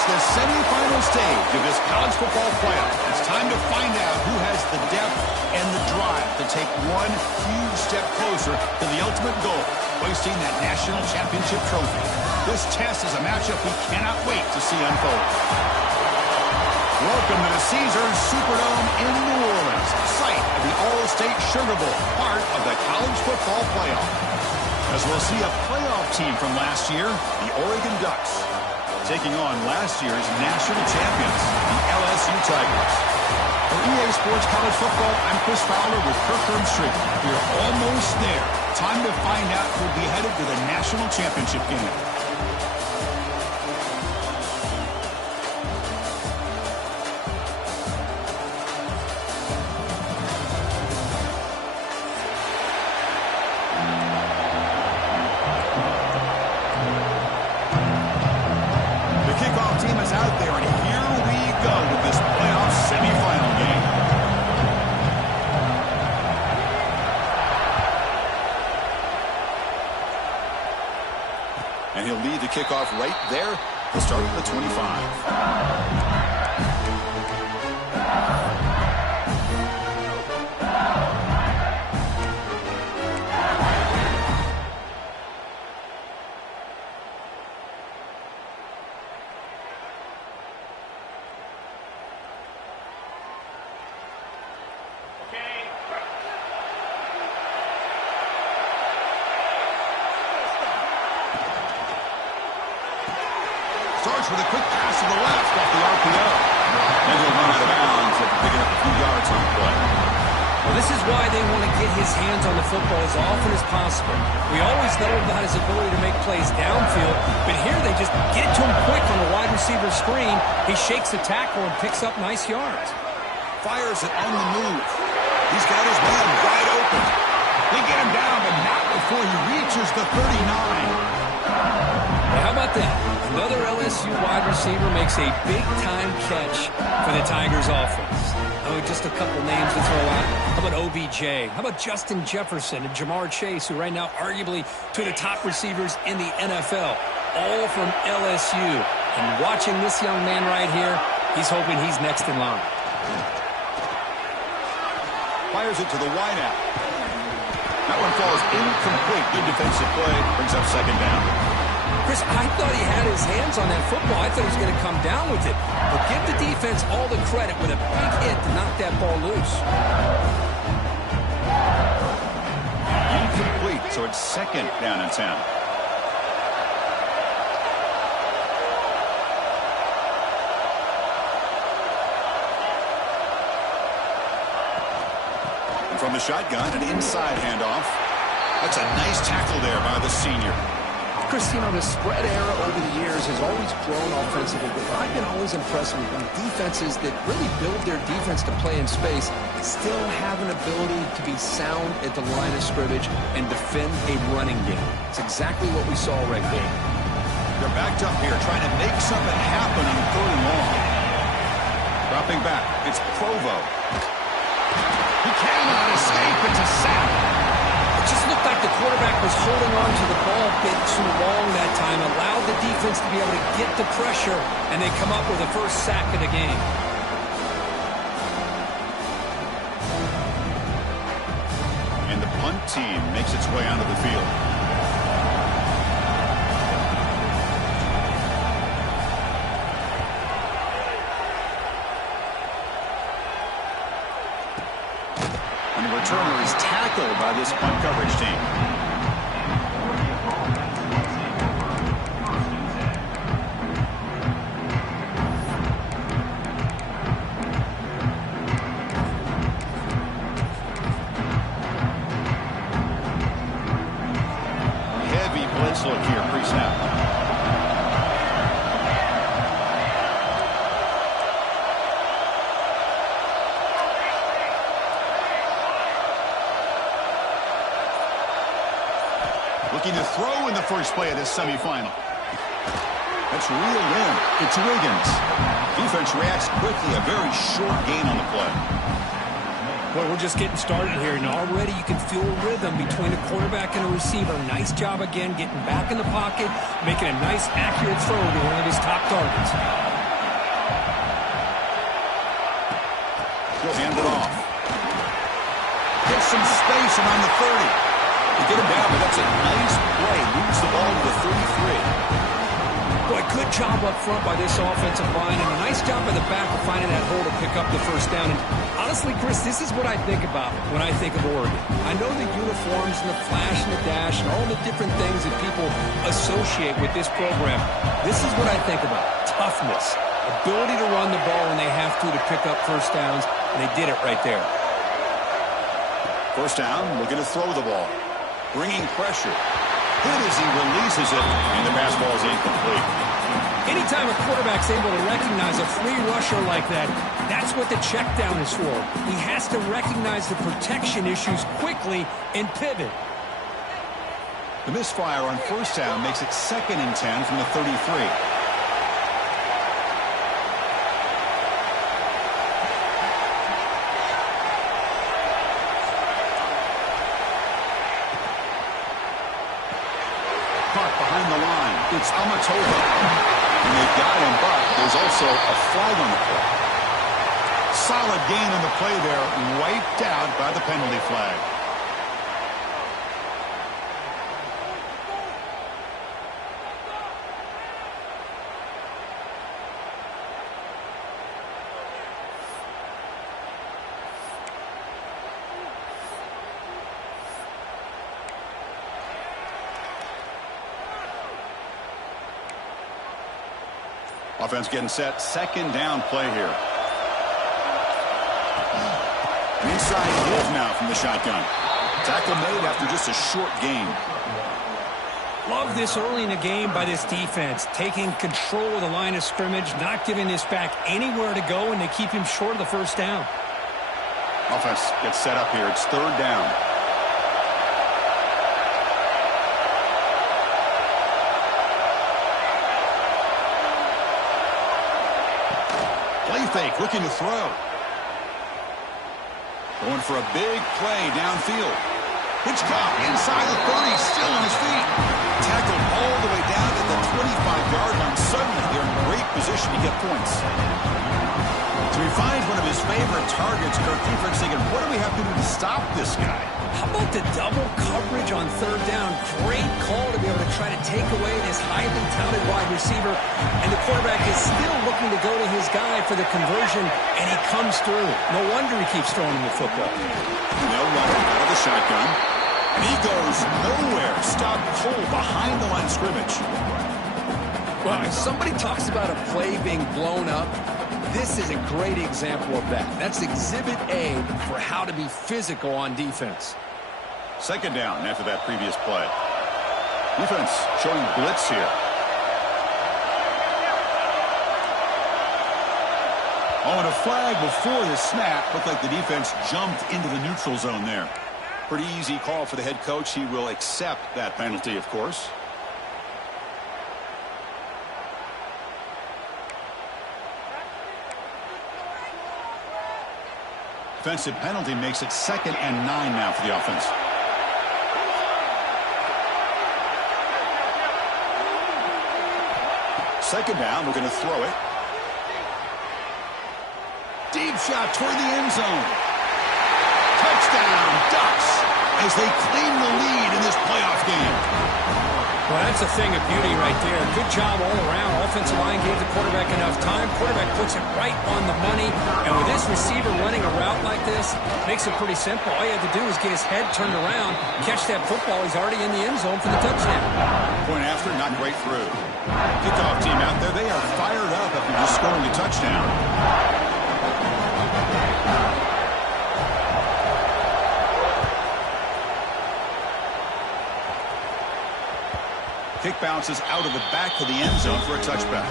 The semifinal stage of this college football playoff. It's time to find out who has the depth and the drive to take one huge step closer to the ultimate goal, hoisting that national championship trophy. This test is a matchup we cannot wait to see unfold. Welcome to the Caesars Superdome in New Orleans, site of the All-State Sugar Bowl, part of the college football playoff. As we'll see a playoff team from last year, the Oregon Ducks, taking on last year's national champions, the LSU Tigers. For EA Sports College Football, I'm Chris Fowler with Kirk Street. We're almost there. Time to find out who'll be headed to the national championship game. And he'll lead the kickoff right there. He'll start at the 25. Starts with a quick pass to the left off the RPO. And he'll run out of bounds after picking up a few yards on the play. Well, this is why they want to get his hands on the football as often as possible. We always know about his ability to make plays downfield, but here they just get to him quick on the wide receiver screen. He shakes the tackle and picks up nice yards. Fires it on the move. He's got his man wide open. They get him down, but not before he reaches the 39. Well, how about that? Another LSU wide receiver makes a big-time catch for the Tigers offense. Oh, just a couple names to throw out. How about OBJ? How about Justin Jefferson and Jamar Chase, who right now arguably two of the top receivers in the NFL, all from LSU. And watching this young man right here, he's hoping he's next in line. Fires it to the wideout. That one falls incomplete. Good defensive play. Brings up second down. Chris, I thought he had his hands on that football. I thought he was going to come down with it. But give the defense all the credit with a big hit to knock that ball loose. Incomplete, so it's second down and 10. And from the shotgun, an inside handoff. That's a nice tackle there by the senior. Chris, you know, the spread era over the years has always grown offensively, but I've been always impressed with defenses that really build their defense to play in space, still have an ability to be sound at the line of scrimmage and defend a running game. It's exactly what we saw right there. They're backed up here, trying to make something happen on third and long. Dropping back, it's Provo. He cannot escape. It's a sack. It just looked like the quarterback was holding on to the ball a bit too long that time, allowed the defense to be able to get the pressure, and they come up with the first sack of the game. And the punt team makes its way onto the field. And the returner is tackled by this punt coverage team. Heavy blitz look here pre-snap. Looking to throw in the first play of this semifinal. That's reeled in. It's Wiggins. Defense reacts quickly. A very short gain on the play. Well, we're just getting started here, and already you can feel a rhythm between a quarterback and a receiver. Nice job again getting back in the pocket, making a nice, accurate throw to one of his top targets. He'll hand it off. Gets some space around the 30. To get him down, but that's a nice play. Moves the ball to the 33. Boy, good job up front by this offensive line, and a nice job by the back of finding that hole to pick up the first down. And honestly, Chris, this is what I think about when I think of Oregon. I know the uniforms and the flash and the dash and all the different things that people associate with this program. This is what I think about. Toughness. Ability to run the ball when they have to pick up first downs, and they did it right there. First down, looking to throw the ball. Bringing pressure. Hit as he releases it, and the pass ball is incomplete. Anytime a quarterback's able to recognize a free rusher like that, that's what the check down is for. He has to recognize the protection issues quickly and pivot. The misfire on first down makes it 2nd and 10 from the 33. It's Amatola. And they've got him, but there's also a flag on the play. Solid gain on the play there, wiped out by the penalty flag. Offense getting set. 2nd down play here. Inside give now from the shotgun. Tackle made after just a short gain. Love this early in the game by this defense. Taking control of the line of scrimmage, not giving this back anywhere to go, and they keep him short of the first down. Offense gets set up here. It's 3rd down. Play fake, looking to throw. Going for a big play downfield. Hitchcock inside the 30, still on his feet. Tackled all the way down to the 25-yard line. Suddenly, they're in great position to get points. So he finds one of his favorite targets. Kirk defense thinking, what do we have to do to stop this guy? How about the double coverage on 3rd down? Great call to be able to try to take away this highly touted wide receiver. And the quarterback is still looking to go to his guy for the conversion, and he comes through. No wonder he keeps throwing him the football. No runner out of the shotgun. And he goes nowhere. Stopped cold behind the line of scrimmage. Well, if somebody talks about a play being blown up, this is a great example of that. That's Exhibit A for how to be physical on defense. 2nd down after that previous play. Defense showing blitz here. Oh, and a flag before the snap. Looked like the defense jumped into the neutral zone there. Pretty easy call for the head coach. He will accept that penalty, of course. Defensive penalty makes it 2nd and 9 now for the offense. second down, we're going to throw it. Deep shot toward the end zone. Touchdown, Ducks, as they claim the lead in this playoff game. Well, that's a thing of beauty right there. Good job all around. Offensive line gave the quarterback enough time. Quarterback puts it right on the money. And with this receiver running a route like this, makes it pretty simple. All you have to do is get his head turned around, catch that football. He's already in the end zone for the touchdown. Point after, not great through. Kickoff team out there, they are fired up after just scoring a touchdown. Kick bounces out of the back of the end zone for a touchback.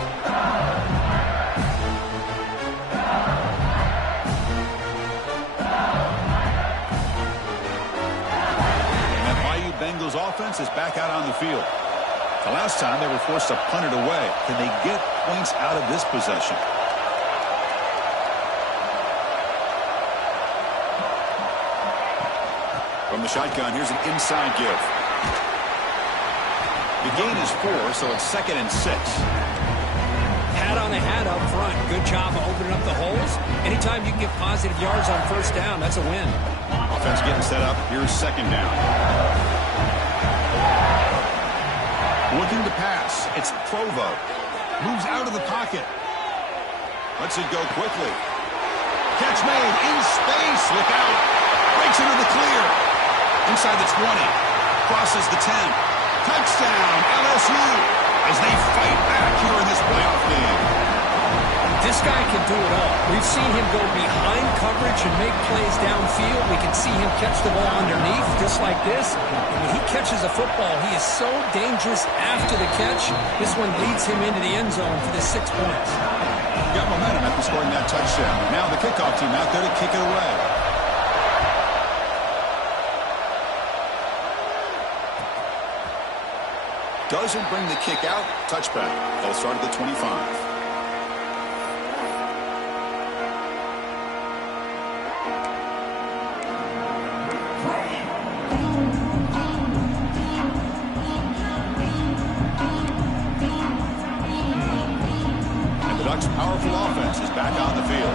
And that Bayou Bengals offense is back out on the field. The last time they were forced to punt it away. Can they get points out of this possession? From the shotgun, here's an inside give. The gain is 4, so it's 2nd and 6. Hat on a hat up front. Good job of opening up the holes. Anytime you can get positive yards on first down, that's a win. Offense getting set up. Here's second down. Looking to pass. It's Provo. Moves out of the pocket. Lets it go quickly. Catch made in space. Look out. Breaks into the clear. Inside the 20. Crosses the 10. Touchdown, LSU, as they fight back here in this playoff game. This guy can do it all. We've seen him go behind coverage and make plays downfield. We can see him catch the ball underneath, just like this. And when he catches a football, he is so dangerous after the catch. This one leads him into the end zone for the 6 points. Got momentum after scoring that touchdown. Now the kickoff team out there to kick it away. Doesn't bring the kick out. Touchback. They'll start at the 25. And the Ducks' powerful offense is back on the field.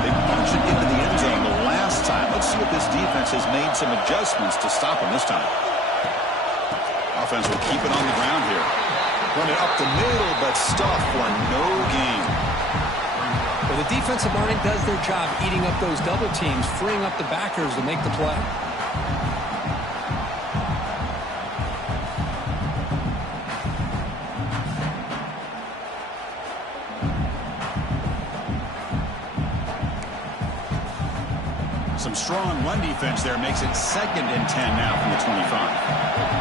They punched it into the end zone the last time. Let's see if this defense has made some adjustments to stop them this time. Offense will keep it on the ground here. Run it up the middle, but stuffed for no gain. Well, the defensive line does their job eating up those double teams, freeing up the backers to make the play. Some strong run defense there makes it 2nd and 10 now from the 25.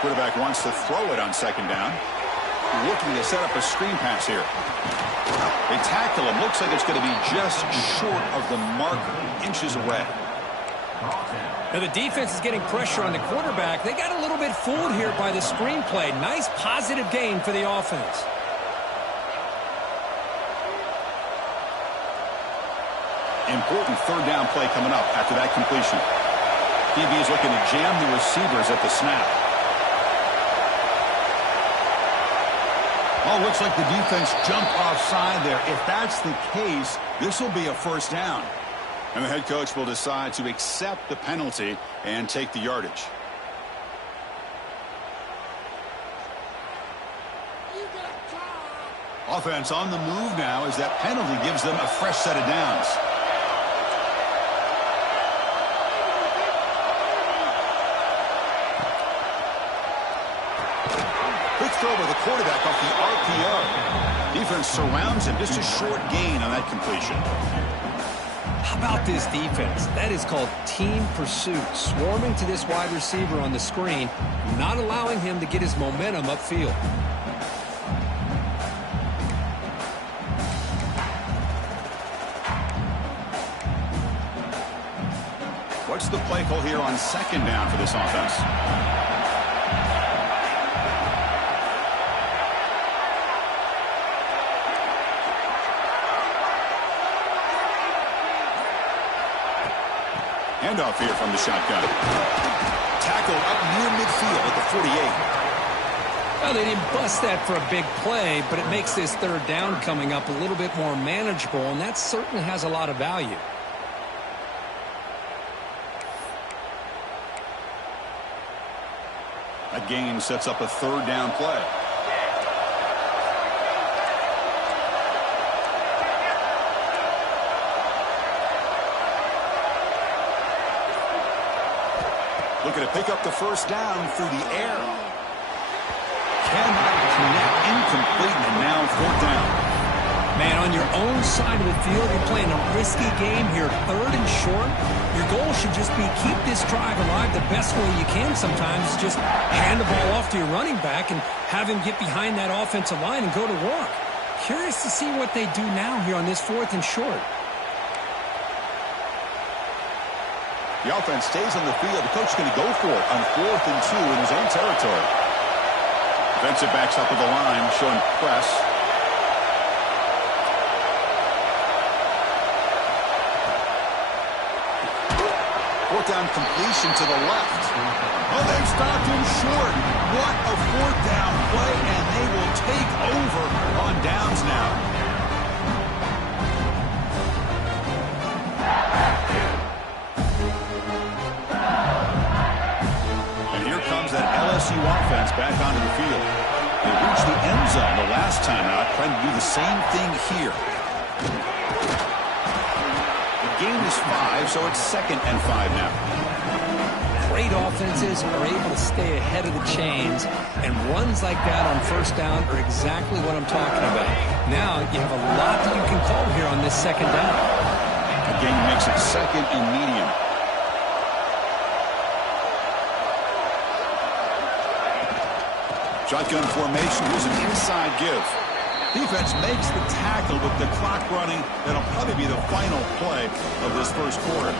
Quarterback wants to throw it on second down. Looking to set up a screen pass here. They tackle him. Looks like it's going to be just short of the marker, inches away. Now the defense is getting pressure on the quarterback. They got a little bit fooled here by the screen play. Nice positive gain for the offense. Important third down play coming up after that completion. DB is looking to jam the receivers at the snap. Oh, looks like the defense jumped offside there. If that's the case, this will be a first down. And the head coach will decide to accept the penalty and take the yardage. Offense on the move now as that penalty gives them a fresh set of downs. Quick throw by the quarterback off the RPO. Defense surrounds him. Just a short gain on that completion. How about this defense? That is called team pursuit. Swarming to this wide receiver on the screen, not allowing him to get his momentum upfield. What's the play call here on second down for this offense? Handoff here from the shotgun. Tackled up near midfield at the 48. Well, they didn't bust that for a big play, but it makes this third down coming up a little bit more manageable, and that certainly has a lot of value. That gain sets up a third down play. Looking to pick up the first down through the air. Cannot connect, incomplete, and now fourth down. Man, on your own side of the field, you're playing a risky game here, third and short. Your goal should just be keep this drive alive the best way you can sometimes. Just hand the ball off to your running back and have him get behind that offensive line and go to work. Curious to see what they do now here on this fourth and short. The offense stays on the field. The coach is going to go for it on 4th and 2 in his own territory. Defensive backs up with the line, showing press. Fourth down completion to the left. Oh, they've stopped him short. What a fourth down play, and they will take over on downs now. And here comes that LSU offense back onto the field. They reached the end zone the last time out, trying to do the same thing here. The gain is 5, so it's 2nd and 5 now. Great offenses are able to stay ahead of the chains, and runs like that on first down are exactly what I'm talking about. Now you have a lot that you can call here on this second down. The gain makes it 2nd and medium. Shotgun formation, here's an inside give. Defense makes the tackle with the clock running. That'll probably be the final play of this first quarter.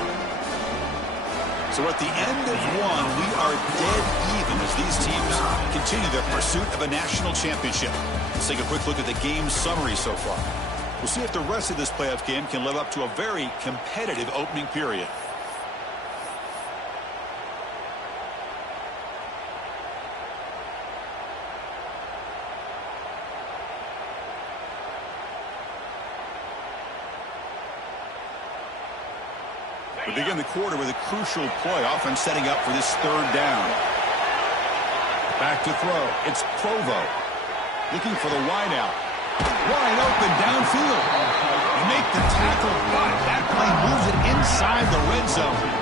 So at the end of one, we are dead even as these teams continue their pursuit of a national championship. Let's take a quick look at the game summary so far. We'll see if the rest of this playoff game can live up to a very competitive opening period. We begin the quarter with a crucial play, often setting up for this third down. Back to throw. It's Provo. Looking for the wideout. Wide open downfield. They make the tackle, but that play moves it inside the red zone.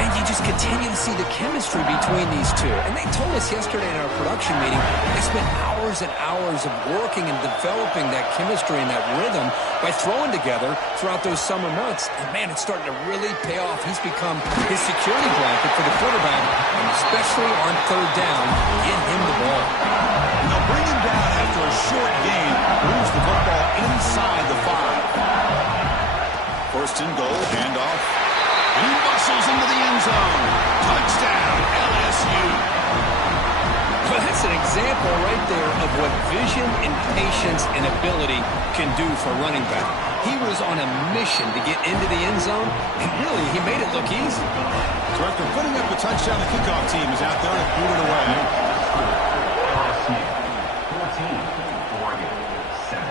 And you just continue to see the chemistry between these two. And they told us yesterday in our production meeting, they spent hours and hours of working and developing that chemistry and that rhythm by throwing together throughout those summer months. And, man, it's starting to really pay off. He's become his security blanket for the quarterback, and especially on third down, get him the ball. And they'll bring him down after a short game, moves the football inside the 5. First and goal, handoff. He muscles into the end zone. Touchdown, LSU. Well, that's an example right there of what vision and patience and ability can do for a running back. He was on a mission to get into the end zone, and really, he made it look easy. So after putting up the touchdown, the kickoff team is out there to boot it away. LSU, 14, Oregon, 7.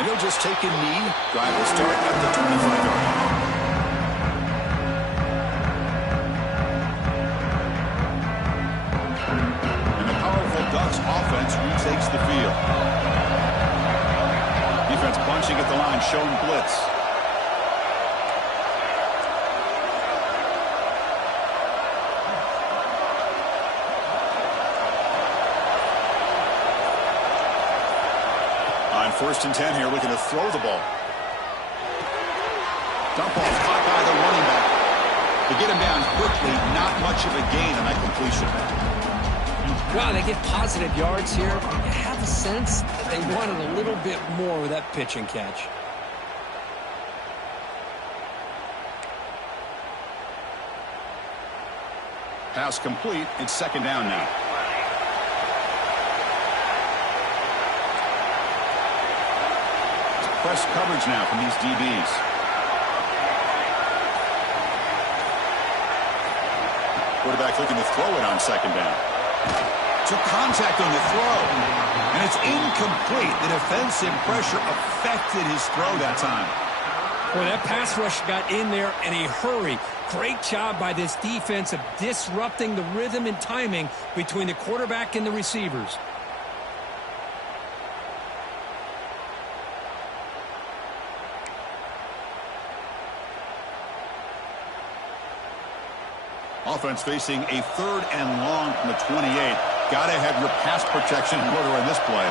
And he'll just take a knee. Drive will start at the 25-yard line. And the powerful Ducks offense retakes the field. Defense bunching at the line, showing blitz. First and 10 here, looking to throw the ball. Dump off caught by the running back. They get him down quickly, not much of a gain on that completion. Wow, they get positive yards here. You have a sense that they wanted a little bit more with that pitch and catch. Pass complete. It's second down now. Press coverage now from these DBs. Quarterback looking to throw it on second down. Took contact on the throw, and it's incomplete. The defensive pressure affected his throw that time. Boy, that pass rush got in there in a hurry. Great job by this defense of disrupting the rhythm and timing between the quarterback and the receivers. Offense facing a 3rd and long from the 28. Got to have your pass protection in order in this play.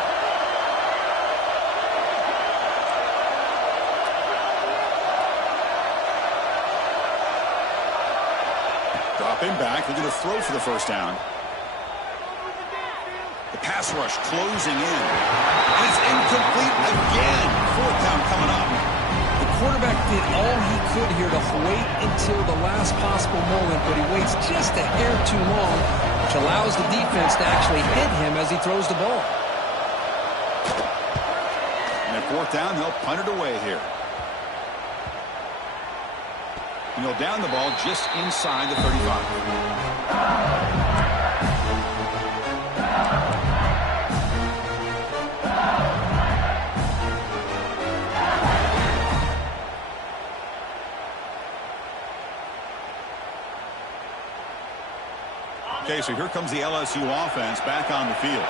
Dropping back, looking to throw for the first down. The pass rush closing in. And it's incomplete again. 4th down coming up. The quarterback did all he could here to wait until the last possible moment, but he waits just a hair too long, which allows the defense to actually hit him as he throws the ball. And at 4th down, they'll punt it away here. And he'll down the ball just inside the 35. Okay, so here comes the LSU offense back on the field.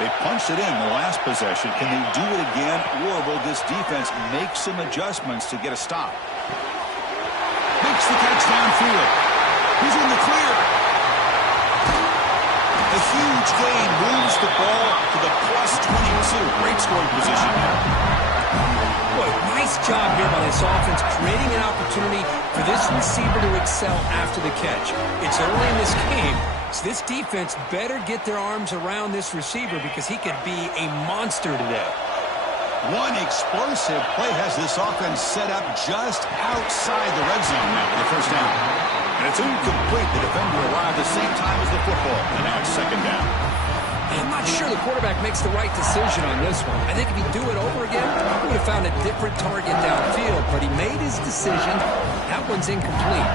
They punched it in the last possession. Can they do it again, or will this defense make some adjustments to get a stop? Makes the catch downfield. He's in the clear. A huge gain moves the ball to the +22. Great scoring position there. Boy, nice job here by this offense, creating an opportunity for this receiver to excel after the catch. It's early in this game, so this defense better get their arms around this receiver because he could be a monster today. One explosive play has this offense set up just outside the red zone now for the first down. And it's incomplete. The defender arrived the same time as the football, and now it's 2nd down. I'm not sure the quarterback makes the right decision on this one. I think if he'd do it over again, he would have found a different target downfield, but he made his decision. That one's incomplete.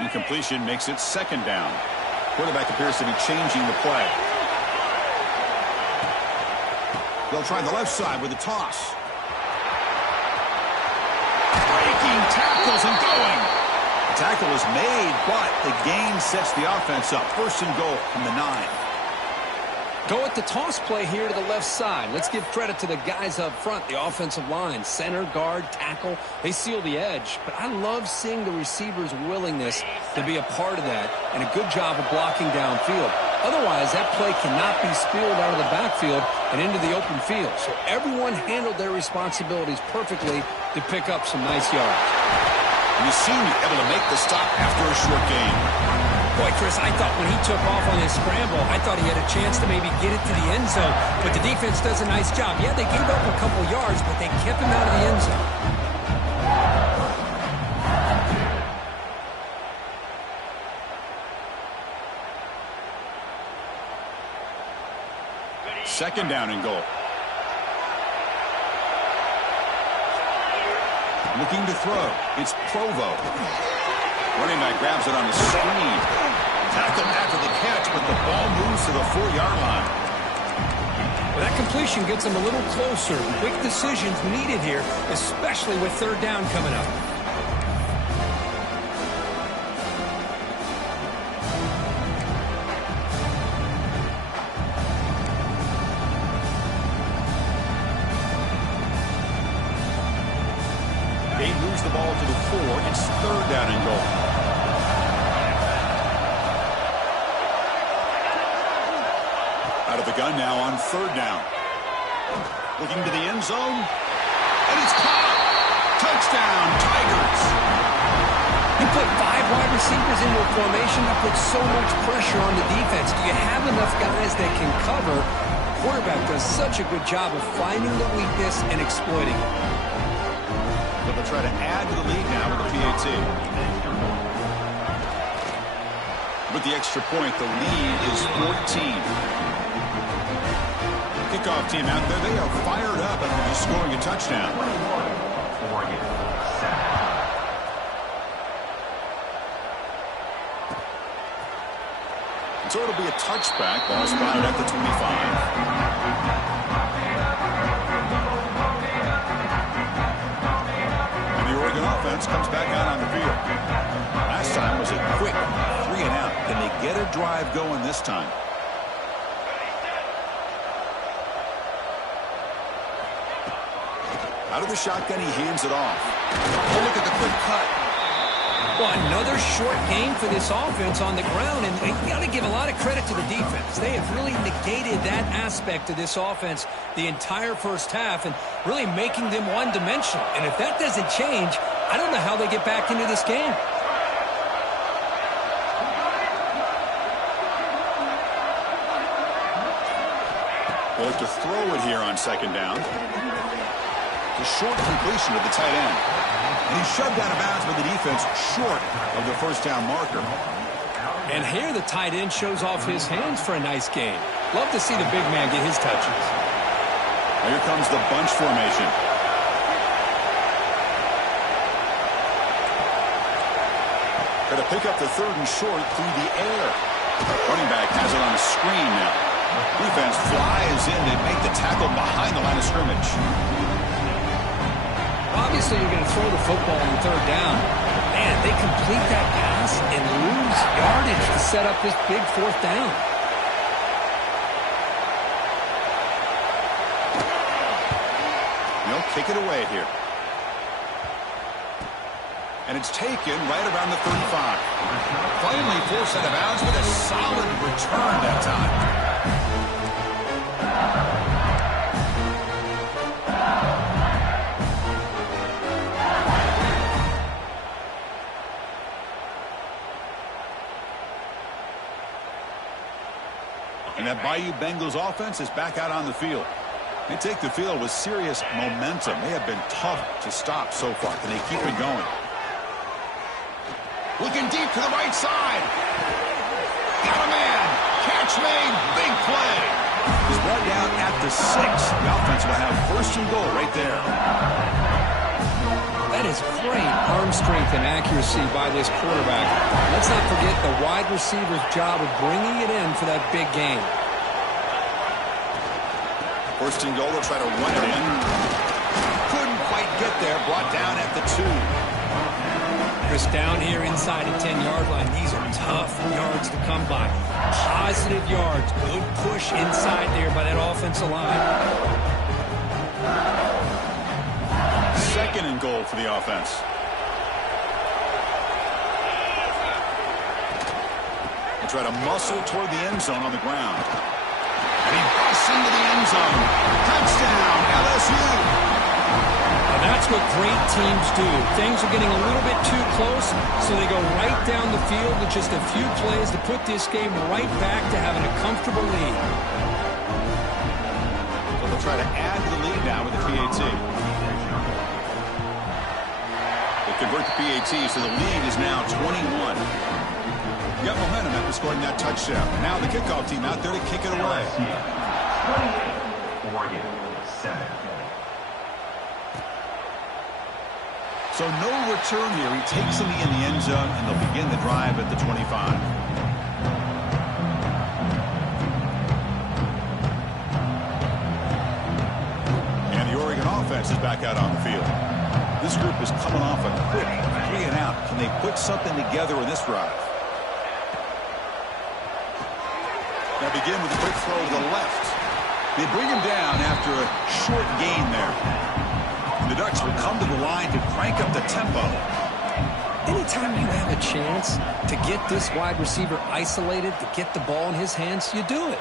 Incompletion makes it 2nd down. Quarterback appears to be changing the play. They'll try the left side with a toss. Breaking tackles and going. The tackle is made, but the gain sets the offense up. 1st and goal from the 9. Go with the toss play here to the left side. Let's give credit to the guys up front, the offensive line, center, guard, tackle. They seal the edge. But I love seeing the receiver's willingness to be a part of that and a good job of blocking downfield. Otherwise, that play cannot be spilled out of the backfield and into the open field. So everyone handled their responsibilities perfectly to pick up some nice yards. You seem able to make the stop after a short gain. Boy, Chris, I thought when he took off on his scramble, I thought he had a chance to maybe get it to the end zone. But the defense does a nice job. Yeah, they gave up a couple yards, but they kept him out of the end zone. 2nd down and goal. Looking to throw. It's Provo. Running back grabs it on the screen. Tackled after the catch, but the ball moves to the 4-yard line. Well, that completion gets them a little closer. Quick decisions needed here, especially with 3rd down coming up. They moves the ball to the 4. It's 3rd down and goal. Out of the gun now on 3rd down. Looking to the end zone. And it's caught. Touchdown, Tigers. You put 5 wide receivers into a formation that puts so much pressure on the defense. Do you have enough guys that can cover? Quarterback does such a good job of finding the weakness and exploiting it. They'll try to add to the lead now with the PAT. With the extra point, the lead is 14. Kickoff team out there, they are fired up after just scoring a touchdown. 21, Oregon, 7. So it'll be a touchback. Ball spotted at the 25. And the Oregon offense comes back out on the field. Last time was a quick 3-and-out. Can they get a drive going this time? Out of the shotgun, he hands it off. Oh, look at the quick cut. Well, another short game for this offense on the ground, and you got to give a lot of credit to the defense. They have really negated that aspect of this offense the entire first half and really making them one-dimensional. And if that doesn't change, I don't know how they get back into this game. They'll have to throw it here on second down. The short completion of the tight end. And he's shoved out of bounds by the defense short of the first down marker. And here the tight end shows off his hands for a nice game. Love to see the big man get his touches. Here comes the bunch formation. Got to pick up the third and short through the air. Running back has it on a screen now. Defense flies in to make the tackle behind the line of scrimmage. Obviously, you're going to throw the football on third down. Man, they complete that pass and lose yardage to set up this big fourth down. They'll kick it away here. And it's taken right around the 35. Finally forced out of bounds with a solid return that time. And that Bayou Bengals offense is back out on the field. They take the field with serious momentum. They have been tough to stop so far. Can they keep it going? Looking deep to the right side. Got a man. Catch made. Big play. He's brought down at the 6. The offense will have first and goal right there. That is great arm strength and accuracy by this quarterback. Let's not forget the wide receiver's job of bringing it in for that big game. First and goal, they'll try to run it in. Couldn't quite get there. Brought down at the 2. Chris, down here inside the 10-yard line, these are tough yards to come by. Positive yards. Good push inside there by that offensive line. Second and goal for the offense. They try to muscle toward the end zone on the ground. And he busts into the end zone. Touchdown, LSU. And that's what great teams do. Things are getting a little bit too close, so they go right down the field with just a few plays to put this game right back to having a comfortable lead. So they'll try to add to the lead now with the PAT. Convert the PAT, so the lead is now 21. Got momentum after scoring that touchdown. Now the kickoff team out there to kick it away. 28, Oregon, 7. So no return here. He takes him in the end zone, and they'll begin the drive at the 25. And the Oregon offense is back out on the field. This group is coming off a quick 3-and-out. Can they put something together in this drive? Now begin with a quick throw to the left. They bring him down after a short gain there. And the Ducks will come to the line to crank up the tempo. Anytime you have a chance to get this wide receiver isolated, to get the ball in his hands, you do it.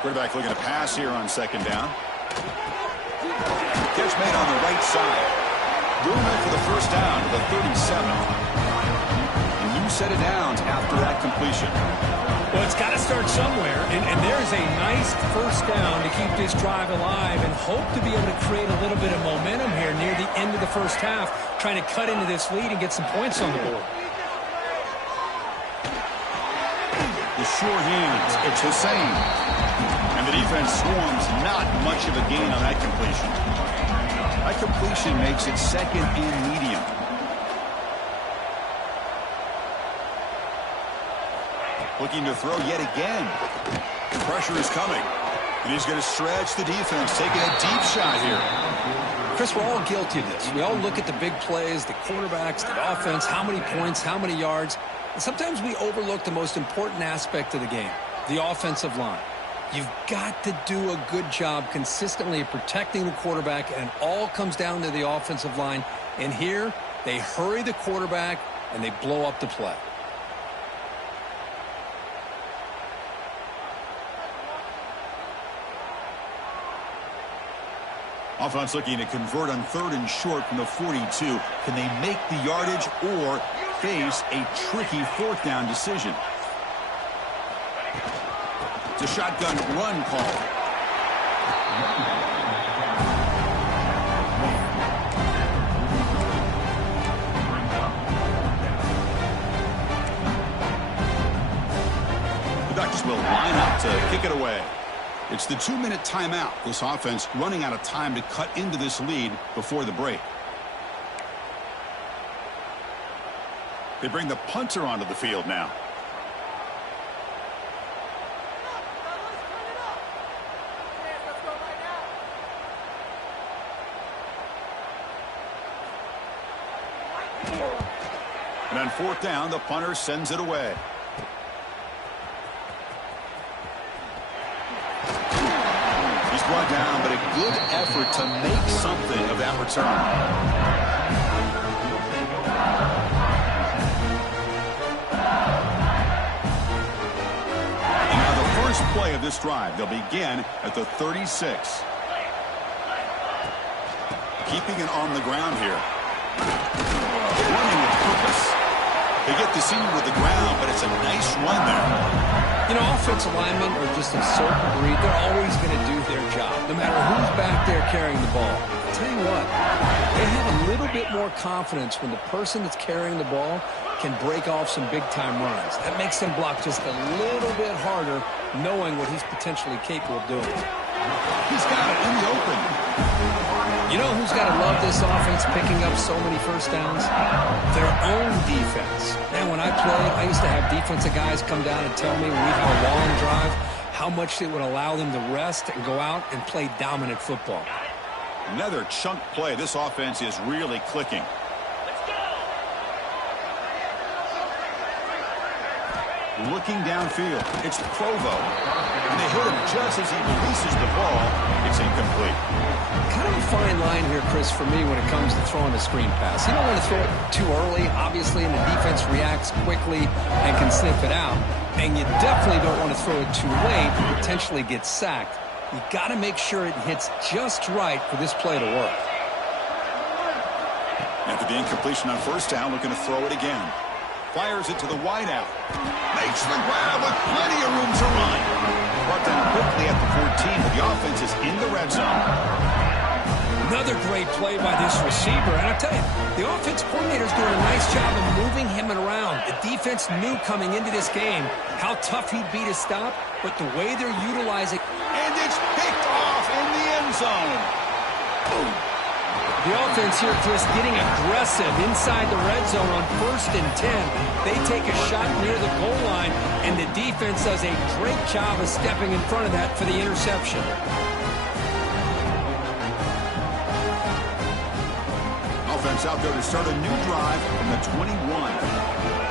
Quarterback looking to pass here on second down. Catch made on the right side. Room for the first down to the 37. A new set of downs after that completion. Well, it's got to start somewhere, and there's a nice first down to keep this drive alive and hope to be able to create a little bit of momentum here near the end of the first half, trying to cut into this lead and get some points on the board. sure hands. It's Hussein. And the defense swarms, not much of a gain on that completion. That completion makes it second and medium. Looking to throw yet again. The pressure is coming. And he's going to stretch the defense, taking a deep shot here. Chris, we're all guilty of this. We all look at the big plays, the quarterbacks, the offense, how many points, how many yards. And sometimes we overlook the most important aspect of the game, the offensive line. You've got to do a good job consistently protecting the quarterback, and it all comes down to the offensive line. And here, they hurry the quarterback, and they blow up the play. Offense looking to convert on 3rd and short from the 42. Can they make the yardage or face a tricky 4th down decision? It's a shotgun run call. The Ducks will line up to kick it away. It's the 2-minute timeout. This offense running out of time to cut into this lead before the break. They bring the punter onto the field now. And on 4th down, the punter sends it away. Brought down, but a good effort to make something of that return. And now the first play of this drive. They'll begin at the 36. Keeping it on the ground here. Running with purpose. They get the senior with the ground, but it's a nice run there. You know, offensive linemen are just a certain breed. They're always going to do their job, no matter who's back there carrying the ball. I'll tell you what, they have a little bit more confidence when the person that's carrying the ball can break off some big-time runs. That makes them block just a little bit harder, knowing what he's potentially capable of doing. He's got it in the open. You know who's got to love this offense picking up so many first downs? Their own defense. Man, when I played, I used to have defensive guys come down and tell me when we had a long drive how much it would allow them to rest and go out and play dominant football. Another chunk play. This offense is really clicking. Looking downfield, it's Provo. And they hit him just as he releases the ball. It's incomplete. Kind of a fine line here, Chris, for me when it comes to throwing a screen pass. You don't want to throw it too early, obviously, and the defense reacts quickly and can sniff it out. And you definitely don't want to throw it too late and potentially get sacked. You got to make sure it hits just right for this play to work. After the incompletion on 1st down, looking to throw it again. Fires it to the wideout. Makes the grab with plenty of room to run. Brought down quickly at the 14, but the offense is in the red zone. Another great play by this receiver. And I'll tell you, the offense coordinator's doing a nice job of moving him around. The defense knew coming into this game how tough he'd be to stop, but the way they're utilizing. And it's picked off in the end zone. Boom. The offense here just getting aggressive inside the red zone on 1st and 10. They take a shot near the goal line, and the defense does a great job of stepping in front of that for the interception. Offense out there to start a new drive from the 21.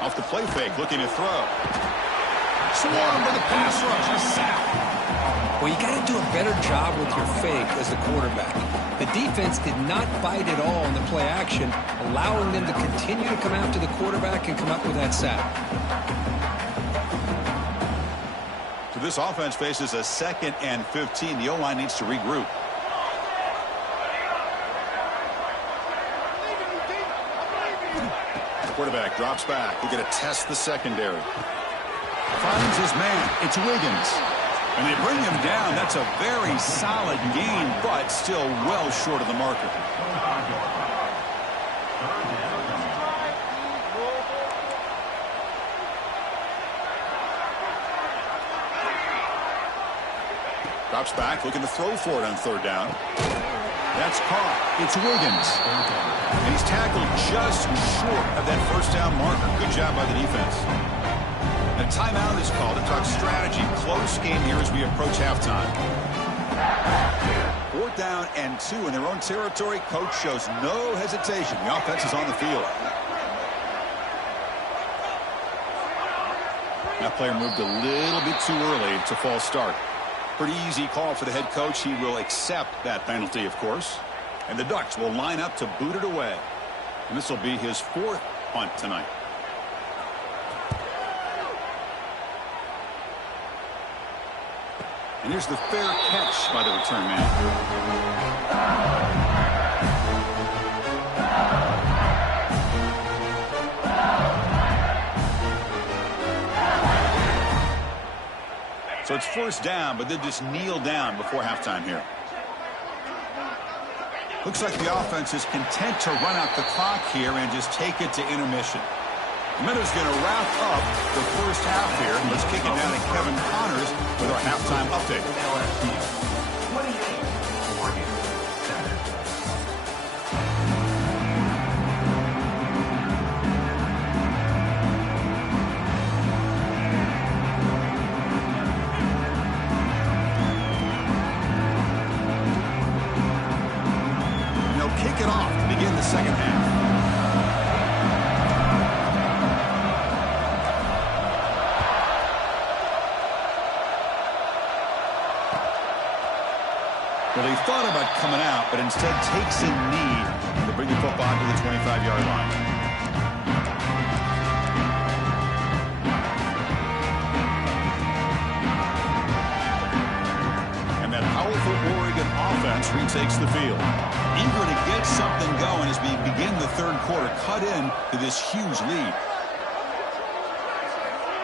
Off the play fake, looking to throw. Swarm with the pass rush, a sack. Well, you got to do a better job with your fake as the quarterback. The defense did not bite at all in the play action, allowing them to continue to come after the quarterback and come up with that sack. So this offense faces a 2nd and 15. The O-line needs to regroup. Quarterback drops back. They're going to test the secondary. Finds his man. It's Wiggins. And they bring him down. That's a very solid gain, but still well short of the marker. Drops back, looking to throw for it on third down. That's caught. It's Wiggins. And he's tackled just short of that first down marker. Good job by the defense. A timeout is called to talk strategy. Close game here as we approach halftime. 4th down and 2 in their own territory. Coach shows no hesitation. The offense is on the field. That player moved a little bit too early. It's a false start. Pretty easy call for the head coach. He will accept that penalty, of course. And the Ducks will line up to boot it away. And this will be his 4th punt tonight. And here's the fair catch by the return man. So it's 1st down, but they just kneel down before halftime here. Looks like the offense is content to run out the clock here and just take it to intermission. The Minnows going to wrap up the first half here. Let's kick it down to Kevin Connors with our halftime update. LSU 28, Oregon 7. And they'll kick it off to begin the second half. Well, he thought about coming out, but instead takes a knee to bring the football to the 25-yard line. And that powerful Oregon offense retakes the field. Eager to get something going as we begin the third quarter. Cut in to this huge lead.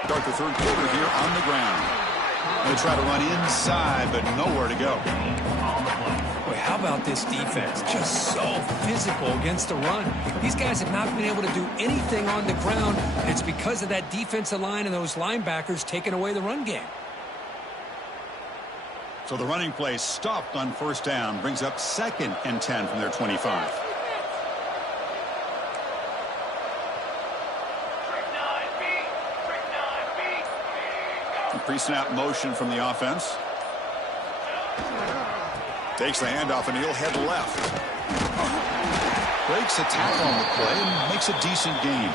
Start the third quarter here on the ground. They try to run inside, but nowhere to go. Boy, how about this defense? Just so physical against the run. These guys have not been able to do anything on the ground, and it's because of that defensive line and those linebackers taking away the run game. So the running play stopped on 1st down, brings up 2nd and 10 from their 25. Pre-snap motion from the offense. Takes the handoff and he'll head left. Breaks a tackle on the play and makes a decent gain.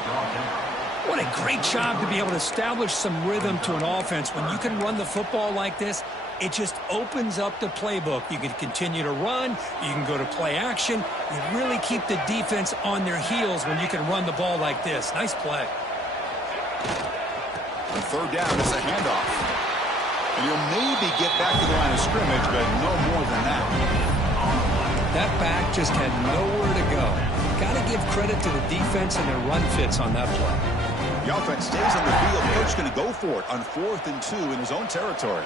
What a great job to be able to establish some rhythm to an offense. When you can run the football like this, it just opens up the playbook. You can continue to run. You can go to play action. You really keep the defense on their heels when you can run the ball like this. Nice play. On 3rd down, it's a handoff. And he'll maybe get back to the line of scrimmage, but no more than that. That back just had nowhere to go. Got to give credit to the defense and their run fits on that play. The offense stays on the field. Coach going to go for it on 4th and 2 in his own territory.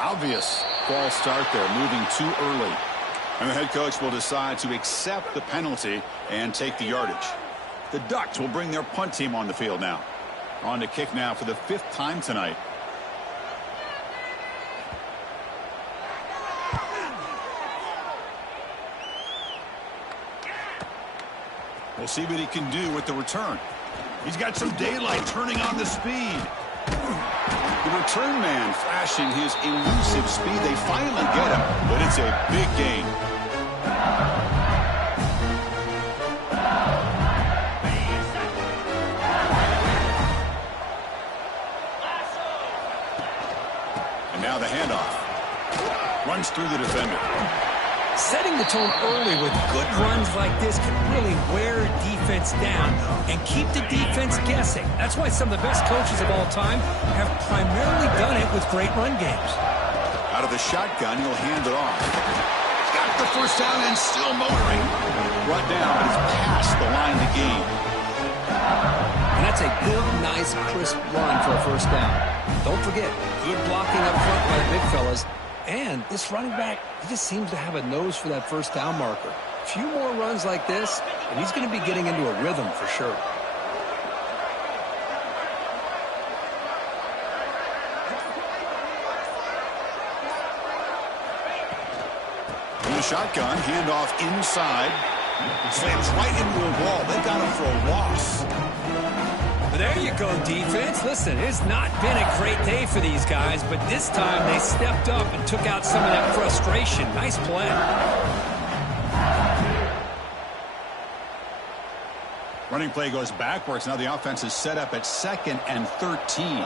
Obvious false start there, moving too early. And the head coach will decide to accept the penalty and take the yardage. The Ducks will bring their punt team on the field now. On to kick now for the 5th time tonight. We'll see what he can do with the return. He's got some daylight turning on the speed. The return man flashing his elusive speed. They finally get him, but it's a big gain. And now the handoff. Runs through the defender. Setting the tone early with good runs like this can really wear defense down and keep the defense guessing. That's why some of the best coaches of all time have primarily done it with great run games. Out of the shotgun, he'll hand it off. Got the first down and still motoring. Brought down, but it's past the line to gain. And that's a good, nice, crisp run for a first down. Don't forget, good blocking up front by the big fellas. And this running back, he just seems to have a nose for that first down marker. A few more runs like this, and he's going to be getting into a rhythm for sure. In the shotgun, handoff inside. Slams right into a wall. They got him for a loss. There you go, defense. Listen, it's not been a great day for these guys, but this time they stepped up and took out some of that frustration. Nice play. Running play goes backwards. Now the offense is set up at 2nd and 13.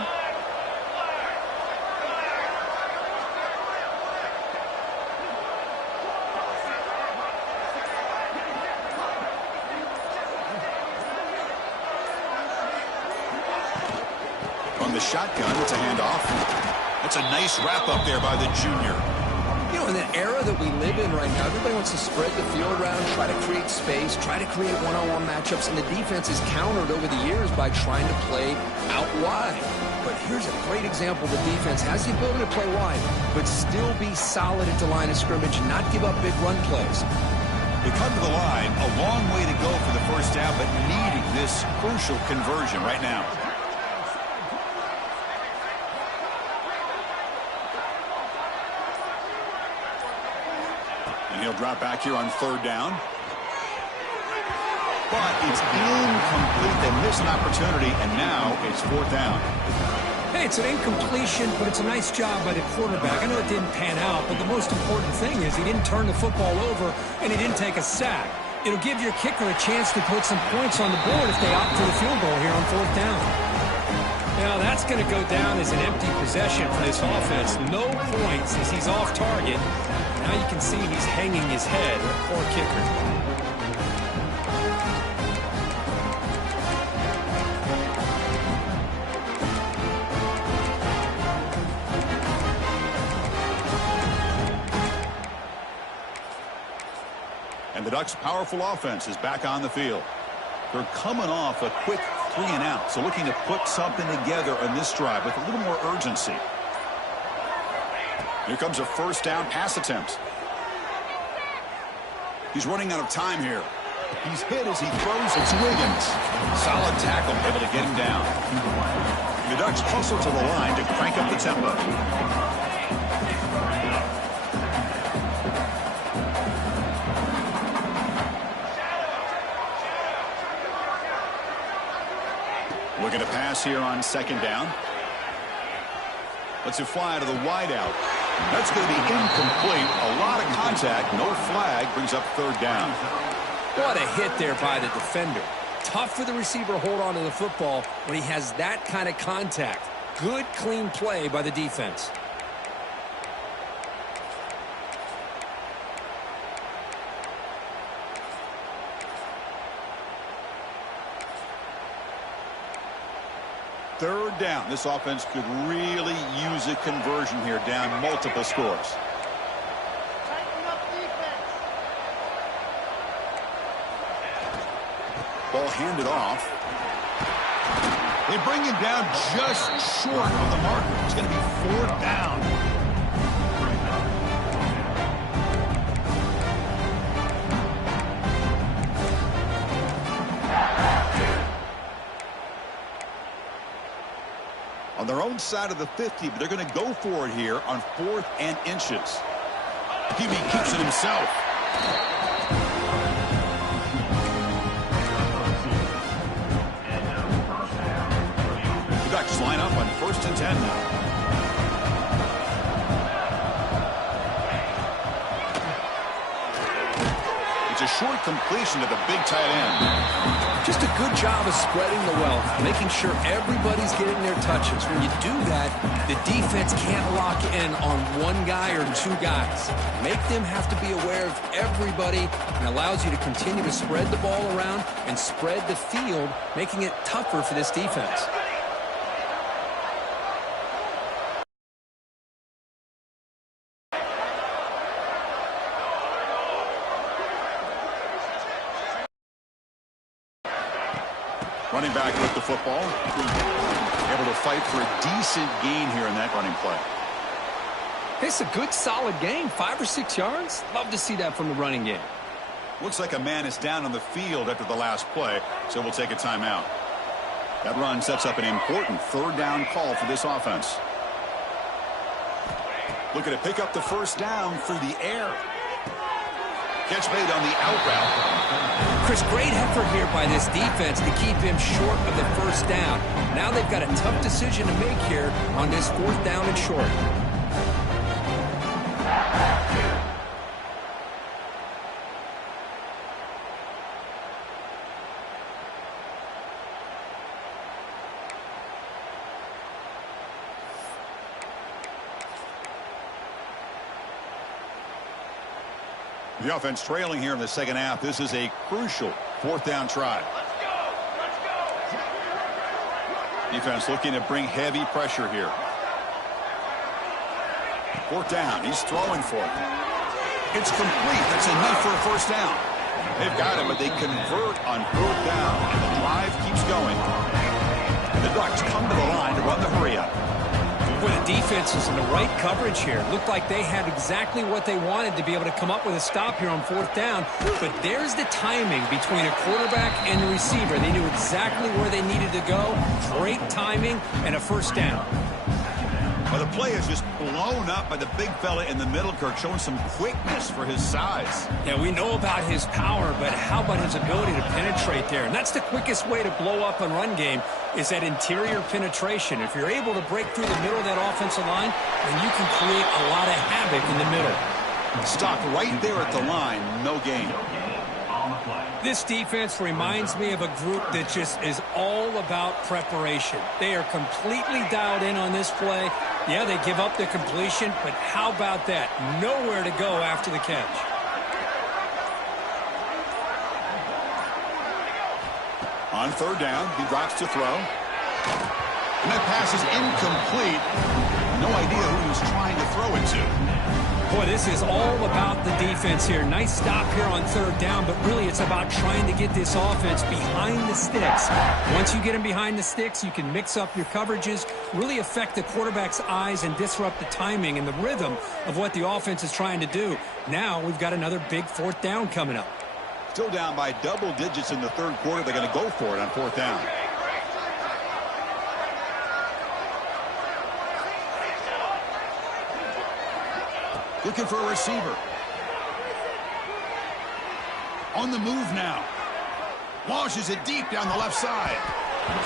The shotgun, it's a handoff. That's a nice wrap up there by the junior. You know, in the era that we live in right now, everybody wants to spread the field around, try to create space, try to create one-on-one matchups, and the defense is countered over the years by trying to play out wide. But here's a great example. The defense has the ability to play wide, but still be solid at the line of scrimmage and not give up big run plays. They come to the line, a long way to go for the first down, but needing this crucial conversion right now. And he'll drop back here on 3rd down. But it's incomplete. They miss an opportunity, and now it's 4th down. Hey, it's an incompletion, but it's a nice job by the quarterback. I know it didn't pan out, but the most important thing is he didn't turn the football over, and he didn't take a sack. It'll give your kicker a chance to put some points on the board if they opt for the field goal here on 4th down. Now, that's going to go down as an empty possession for this offense. No points as he's off target. Now you can see he's hanging his head, poor kicker. And the Ducks' powerful offense is back on the field. They're coming off a quick 3 and out, so looking to put something together on this drive with a little more urgency. Here comes a first down pass attempt. He's running out of time here. He's hit as he throws. It's Wiggins. Solid tackle, able to get him down. The Ducks hustle to the line to crank up the tempo. Looking to pass here on 2nd down. Lets it fly to the wideout. That's going to be incomplete. A lot of contact. No flag. Brings up 3rd down. What a hit there by the defender. Tough for the receiver to hold on to the football when he has that kind of contact. Good, clean play by the defense. Third down. This offense could really use a conversion here, down multiple scores. Ball handed off. They bring him down just short of the marker. It's going to be 4th down. On their own side of the 50, but they're going to go for it here on 4th and inches. QB keeps it himself. The Ducks line up on 1st and 10 now. It's a short completion to the big tight end. Just a good job of spreading the wealth, making sure everybody's getting their touches. When you do that, the defense can't lock in on one guy or 2 guys. Make them have to be aware of everybody and allows you to continue to spread the ball around and spread the field, making it tougher for this defense. Running back with the football. Able to fight for a decent gain here in that running play. It's a good, solid game. 5 or 6 yards. Love to see that from the running game. Looks like a man is down on the field after the last play, so we'll take a timeout. That run sets up an important third down call for this offense. Looking to pick up the first down through the air. Catch made on the out route. Chris, great effort here by this defense to keep him short of the first down. Now they've got a tough decision to make here on this 4th down and short. The offense trailing here in the second half. This is a crucial 4th down try. Defense looking to bring heavy pressure here. 4th down. He's throwing for it. It's complete. That's enough for a first down. They've got it, but they convert on 4th down, and the drive keeps going. The Ducks come to the line to run the hurry up. Boy, the defense is in the right coverage here. Looked like they had exactly what they wanted to be able to come up with a stop here on 4th down. But there's the timing between a quarterback and the receiver. They knew exactly where they needed to go. Great timing and a first down. Well, the play is just blown up by the big fella in the middle, Kirk, showing some quickness for his size. Yeah, we know about his power, but how about his ability to penetrate there? And that's the quickest way to blow up a run game, is that interior penetration. If you're able to break through the middle of that offensive line, then you can create a lot of havoc in the middle. Stop right there at the line, no gain. This defense reminds me of a group that just is all about preparation. They are completely dialed in on this play. Yeah, they give up the completion, but how about that? Nowhere to go after the catch. On 3rd down, he drops to throw. And that pass is incomplete. No idea who he was trying to throw it to. Boy, this is all about the defense here. Nice stop here on 3rd down, but really it's about trying to get this offense behind the sticks. Once you get them behind the sticks, you can mix up your coverages, really affect the quarterback's eyes and disrupt the timing and the rhythm of what the offense is trying to do. Now we've got another big 4th down coming up. Still down by double digits in the 3rd quarter. They're going to go for it on 4th down. Looking for a receiver. On the move now. Launches it deep down the left side.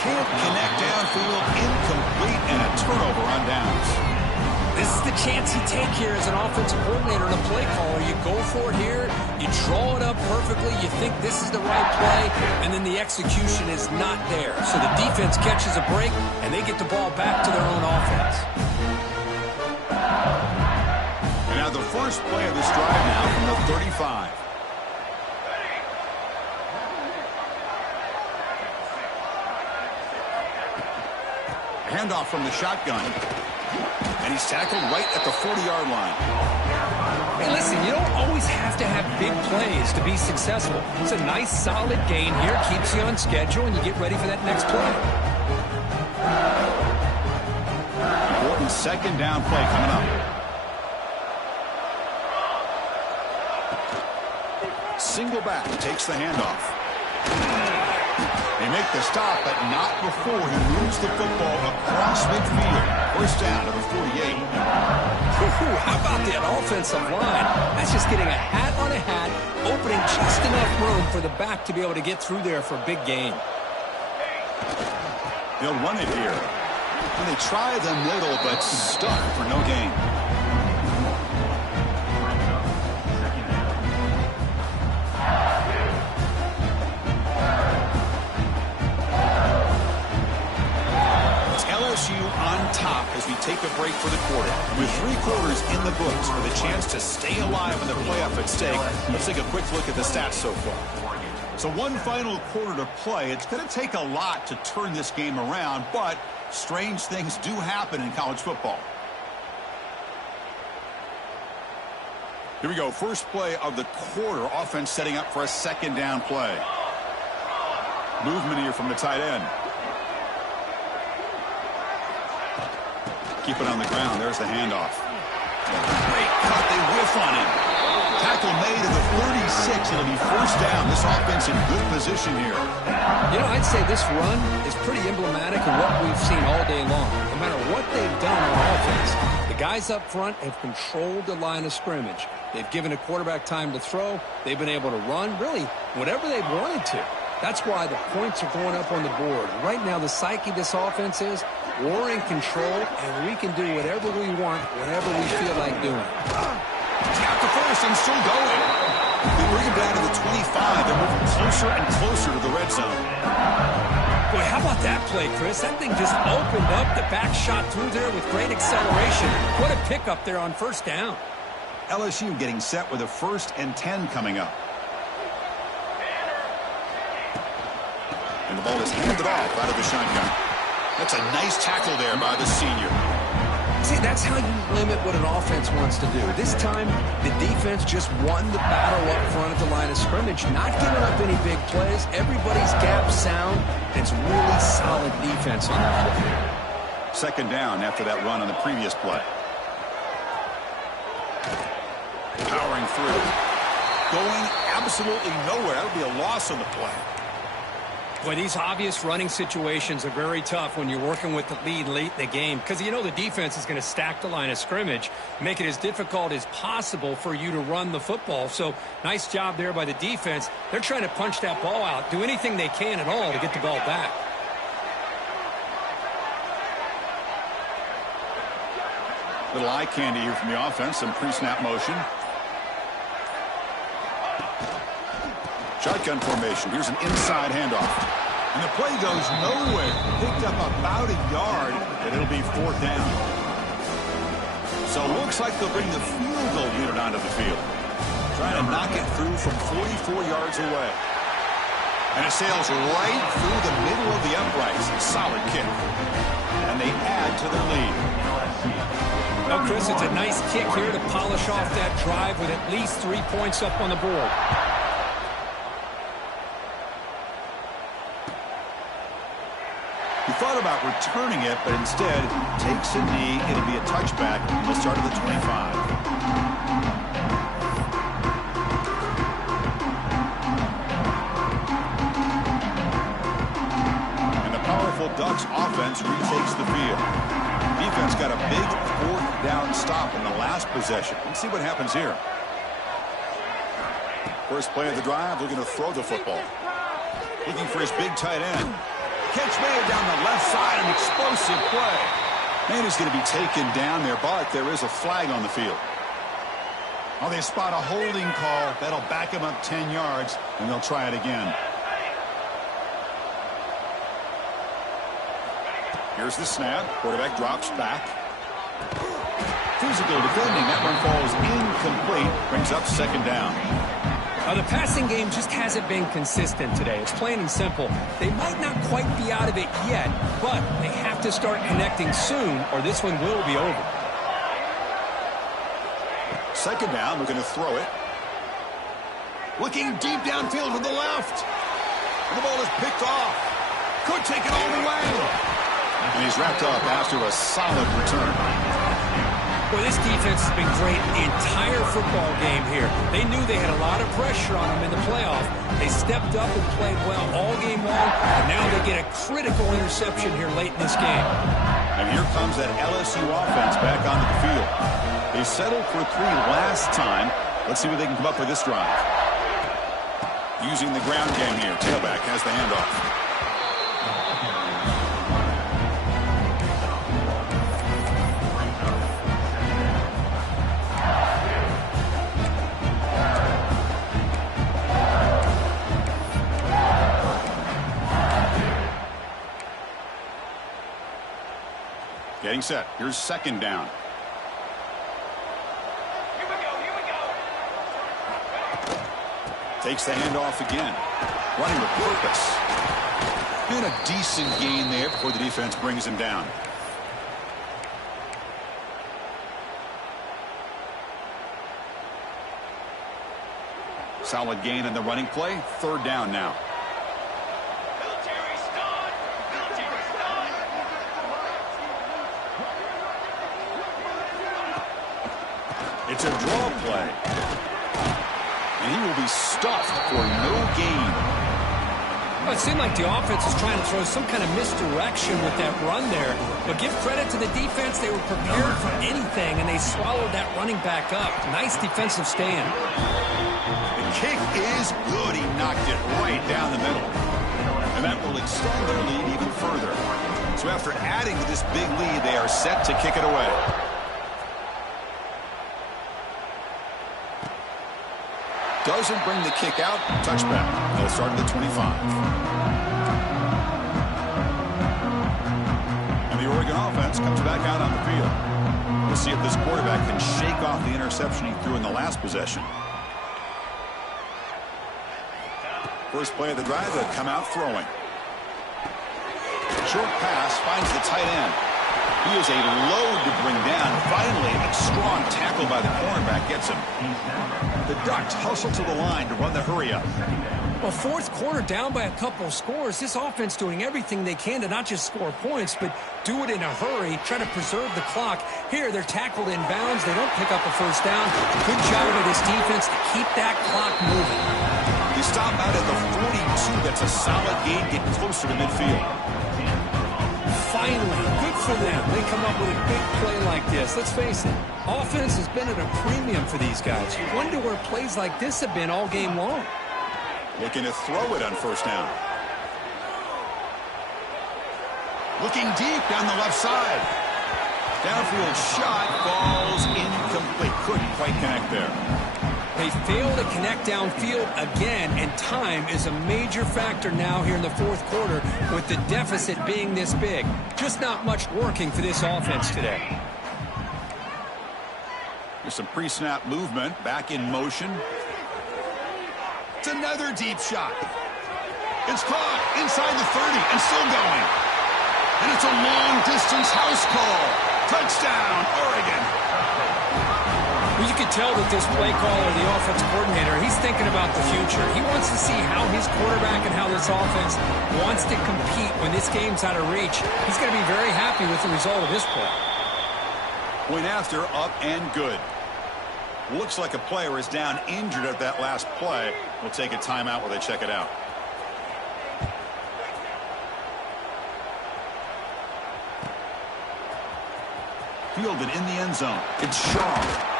Can't connect downfield. Incomplete, and a turnover on downs. This is the chance you take here as an offensive coordinator and a play caller. You go for it here. You draw it up perfectly. You think this is the right play, and then the execution is not there. So the defense catches a break, and they get the ball back to their own offense. Now the first play of this drive now from the 35. Handoff from the shotgun. And he's tackled right at the 40-yard line. Hey, listen, you don't always have to have big plays to be successful. It's a nice, solid gain here. Keeps you on schedule, and you get ready for that next play. Important 2nd down play coming up. Single back, takes the handoff. They make the stop, but not before he moves the football across midfield. First down to the 48. How about that offensive line? That's just getting a hat on a hat, opening just enough room for the back to be able to get through there for a big gain. They'll run it here. And they try the middle, but stuck for no gain. On top as we take a break for the quarter. With 3 quarters in the books with a chance to stay alive in the playoff at stake, let's take a quick look at the stats so far. So one final quarter to play. It's going to take a lot to turn this game around, but strange things do happen in college football. Here we go. First play of the quarter. Offense setting up for a 2nd down play. Movement here from the tight end. Keep it on the ground. There's the handoff. Great cut. They whiff on him. Tackle made at the 36. It'll be first down. This offense in good position here. You know, I'd say this run is pretty emblematic of what we've seen all day long. No matter what they've done on offense, the guys up front have controlled the line of scrimmage. They've given a quarterback time to throw. They've been able to run, really, whatever they've wanted to. That's why the points are going up on the board. Right now, the psyche of this offense is we're in control, and we can do whatever we want, whenever we feel like doing it. Got the first and still going. They bring him down to the 25. They're moving closer and closer to the red zone. Boy, how about that play, Chris? That thing just opened up. The back shot through there with great acceleration. What a pickup there on first down. LSU getting set with a 1st and 10 coming up. And the ball is handed off out of the shotgun. That's a nice tackle there by the senior. See, that's how you limit what an offense wants to do. This time, the defense just won the battle up front at the line of scrimmage, not giving up any big plays. Everybody's gap sound. It's really solid defense on that play. Second down after that run on the previous play. Powering through. Going absolutely nowhere. That'll be a loss on the play. Boy, these obvious running situations are very tough when you're working with the lead late in the game because you know the defense is going to stack the line of scrimmage, make it as difficult as possible for you to run the football. So nice job there by the defense. They're trying to punch that ball out, do anything they can at all to get the ball back. Little eye candy here from the offense, some pre-snap motion. Shotgun formation. Here's an inside handoff. And the play goes nowhere. Picked up about a yard, and it'll be 4th down. So it looks like they'll bring the field goal unit onto the field. Trying to knock it through from 44 yards away. And it sails right through the middle of the uprights. Solid kick. And they add to their lead. Well, Chris, it's a nice kick here to polish off that drive with at least 3 points up on the board. He thought about returning it, but instead takes a knee. It'll be a touchback from the start of the 25. And the powerful Ducks offense retakes the field. Defense got a big 4th down stop in the last possession. Let's see what happens here. First play of the drive, looking to throw the football. Looking for his big tight end. Catch made down the left side, an explosive play. Man is going to be taken down there, but there is a flag on the field. Oh, they spot a holding call. That'll back him up 10 yards, and they'll try it again. Here's the snap. Quarterback drops back. Physical defending. That one falls incomplete. Brings up 2nd down. The passing game just hasn't been consistent today. It's plain and simple. They might not quite be out of it yet, but they have to start connecting soon or this one will be over. 2nd down, we're going to throw it. Looking deep downfield to the left. And the ball is picked off. Could take it all the way. And he's wrapped up after a solid return. Boy, this defense has been great the entire football game here. They knew they had a lot of pressure on them in the playoff. They stepped up and played well all game long, and now they get a critical interception here late in this game. And here comes that LSU offense back onto the field. They settled for 3 last time. Let's see what they can come up with this drive. Using the ground game here. Tailback has the handoff. Getting set. Here's 2nd down. Here we go. Takes the handoff again. Running with purpose. And a decent gain there before the defense brings him down. Solid gain in the running play. 3rd down now. It's a draw play. And he will be stuffed for no gain. Well, it seemed like the offense was trying to throw some kind of misdirection with that run there. But give credit to the defense. They were prepared for anything, and they swallowed that running back up. Nice defensive stand. The kick is good. He knocked it right down the middle. And that will extend their lead even further. So after adding to this big lead, they are set to kick it away. Doesn't bring the kick out. Touchback. They'll start at the 25. And the Oregon offense comes back out on the field. We'll see if this quarterback can shake off the interception he threw in the last possession. First play of the drive, they'll come out throwing. Short pass finds the tight end. He is a load to bring down. Finally, a strong tackle by the cornerback gets him. The Ducks hustle to the line to run the hurry up. Well, fourth quarter down by a couple of scores. This offense doing everything they can to not just score points, but do it in a hurry, try to preserve the clock. Here, they're tackled in bounds. They don't pick up a first down. Good job by this defense to keep that clock moving. They stop out at the 42. That's a solid gain, getting closer to midfield. Finally, good for them. They come up with a big play like this. Let's face it, offense has been at a premium for these guys. You wonder where plays like this have been all game long. Looking to throw it on first down. Looking deep down the left side. Downfield shot falls incomplete. Couldn't quite connect there. They fail to connect downfield again, and time is a major factor now here in the fourth quarter with the deficit being this big. Just not much working for this offense today. There's some pre-snap movement, back in motion. It's another deep shot. It's caught inside the 30 and still going. And it's a long-distance house call. Touchdown, Oregon. Well, you can tell that this play caller, the offense coordinator, he's thinking about the future. He wants to see how his quarterback and how this offense wants to compete when this game's out of reach. He's going to be very happy with the result of this play. Point after, up and good. Looks like a player is down injured at that last play. We'll take a timeout while they check it out. Fielded in the end zone. It's Shaw.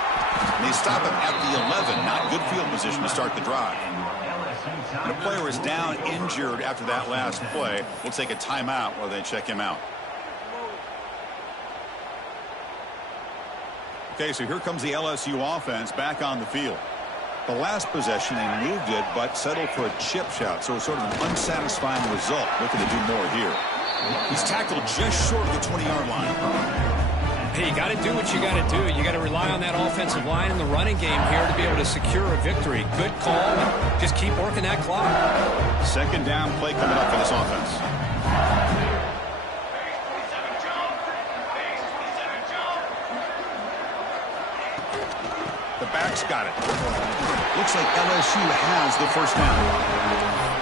They stop him at the 11. Not good field position to start the drive. And a player is down injured after that last play. We'll take a timeout while they check him out. Okay, so here comes the LSU offense back on the field. The last possession, they moved it, but settled for a chip shot, so it's sort of an unsatisfying result. Looking to do more here. He's tackled just short of the 20-yard line. Hey, you got to do what you got to do. You got to rely on that offensive line in the running game here to be able to secure a victory. Good call, and just keep working that clock. Second down play coming up for this offense. The back's got it. Looks like LSU has the first down.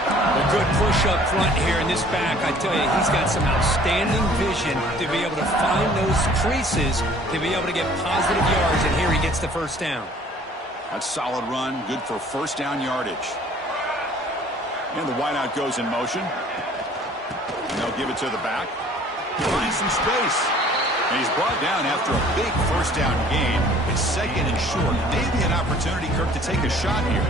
A good push up front here in this back. I tell you, he's got some outstanding vision to be able to find those creases, to be able to get positive yards, and here he gets the first down. That's solid run, good for first down yardage. And the wideout goes in motion. And they'll give it to the back. He finds some space. And he's brought down after a big first down gain. It's second and short. Maybe an opportunity, Kirk, to take a shot here.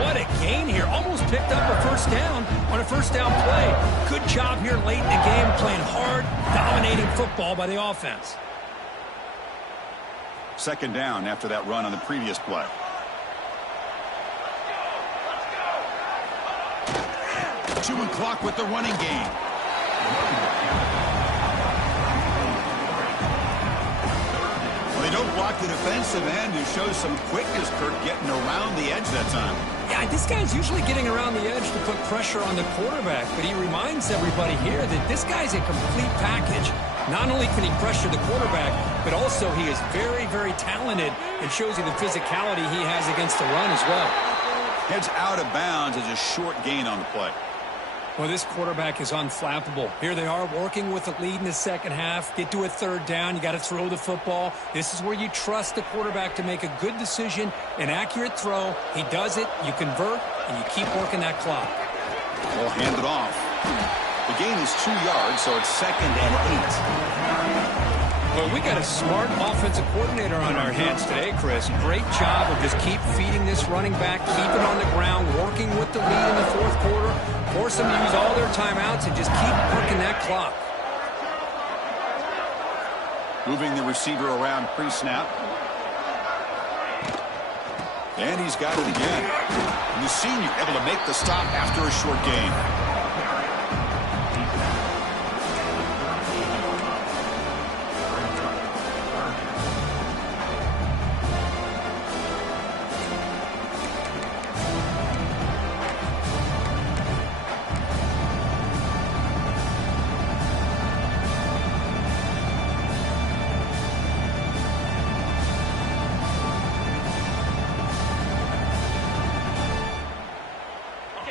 What a gain here. Almost picked up a first down on a first down play. Good job here late in the game, playing hard, dominating football by the offense. Second down after that run on the previous play. Chewing clock with the running game. Well, they don't block the defensive end, who shows some quickness, Kirk, getting around the edge that time. Yeah, this guy's usually getting around the edge to put pressure on the quarterback, but he reminds everybody here that this guy's a complete package. Not only can he pressure the quarterback, but also he is very, very talented and shows you the physicality he has against the run as well. Heads out of bounds as a short gain on the play. Well, this quarterback is unflappable. Here they are working with a lead in the second half. Get to a third down. You got to throw the football. This is where you trust the quarterback to make a good decision, an accurate throw. He does it, you convert, and you keep working that clock. Well, hand it off. The gain is 2 yards, so it's 2nd and 8. Well, we got a smart offensive coordinator on our hands today, Chris. Great job of just keep feeding this running back, keep it on the ground, working with the lead in the fourth quarter, force them to use all their timeouts, and just keep working that clock. Moving the receiver around pre-snap. And he's got it again. And the senior able to make the stop after a short gain.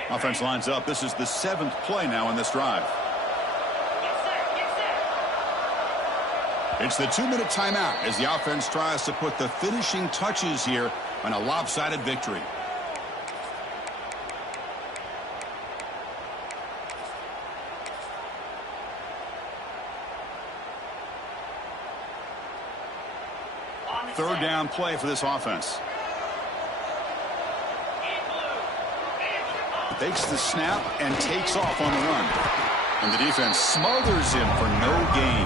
Offense lines up. This is the 7th play now in this drive. It's the 2-minute timeout as the offense tries to put the finishing touches here on a lopsided victory. Third down play for this offense. Takes the snap and takes off on the run. And the defense smothers him for no gain.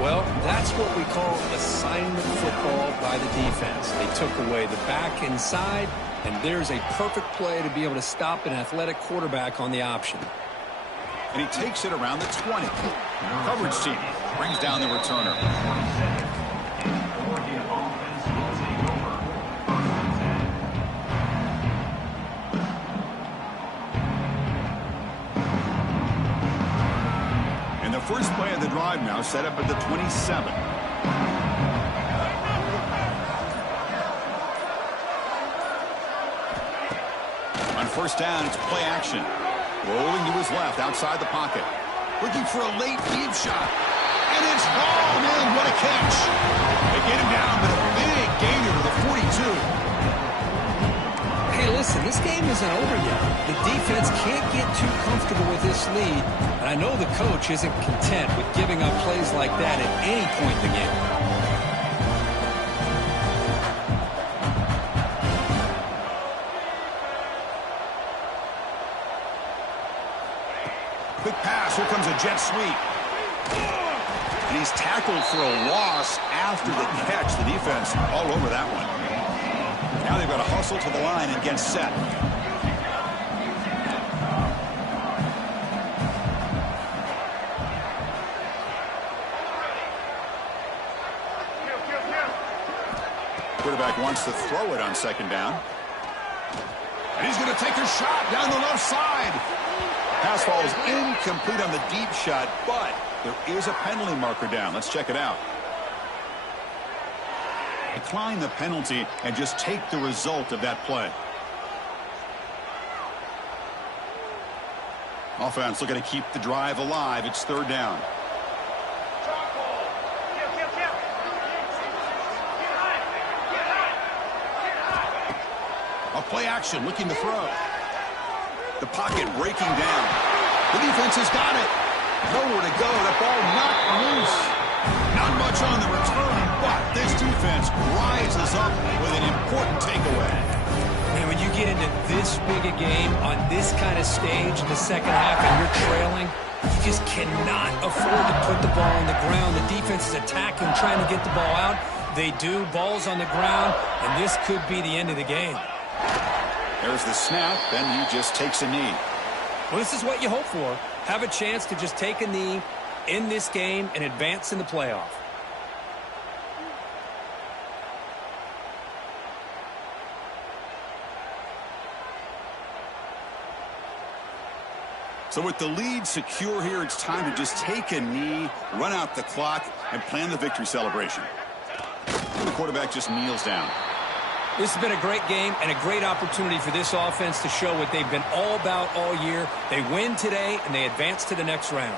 Well, that's what we call assignment football by the defense. They took away the back inside, and there's a perfect play to be able to stop an athletic quarterback on the option. And he takes it around the 20. Coverage team brings down the returner. First play of the drive now set up at the 27. On first down, it's play action. Rolling to his left outside the pocket. Looking for a late deep shot. And it's hauled in. What a catch. They get him down, but a big gainer to the 42. Hey, listen, this game isn't over yet. The defense can't get too comfortable with this lead, and I know the coach isn't content with giving up plays like that at any point in the game. Quick pass. Here comes a jet sweep. And he's tackled for a loss after the catch. The defense all over that one. Now they've got to hustle to the line and get set. Quarterback wants to throw it on second down. And he's going to take a shot down the left side. Pass falls incomplete on the deep shot, but there is a penalty marker down. Let's check it out. Decline the penalty and just take the result of that play. Offense looking to keep the drive alive. It's third down. A play action looking to throw. The pocket breaking down. The defense has got it. Nowhere to go. The ball knocked loose. Not much on the return, but this defense rises up with an important takeaway. Man, when you get into this big a game on this kind of stage in the second half and you're trailing, you just cannot afford to put the ball on the ground. The defense is attacking, trying to get the ball out. They do. Ball's on the ground, and this could be the end of the game. There's the snap, then he just takes a knee. Well, this is what you hope for. Have a chance to just take a knee in this game and advance in the playoff. So with the lead secure here, it's time to just take a knee, run out the clock, and plan the victory celebration. And the quarterback just kneels down. This has been a great game and a great opportunity for this offense to show what they've been all about all year. They win today, and they advance to the next round.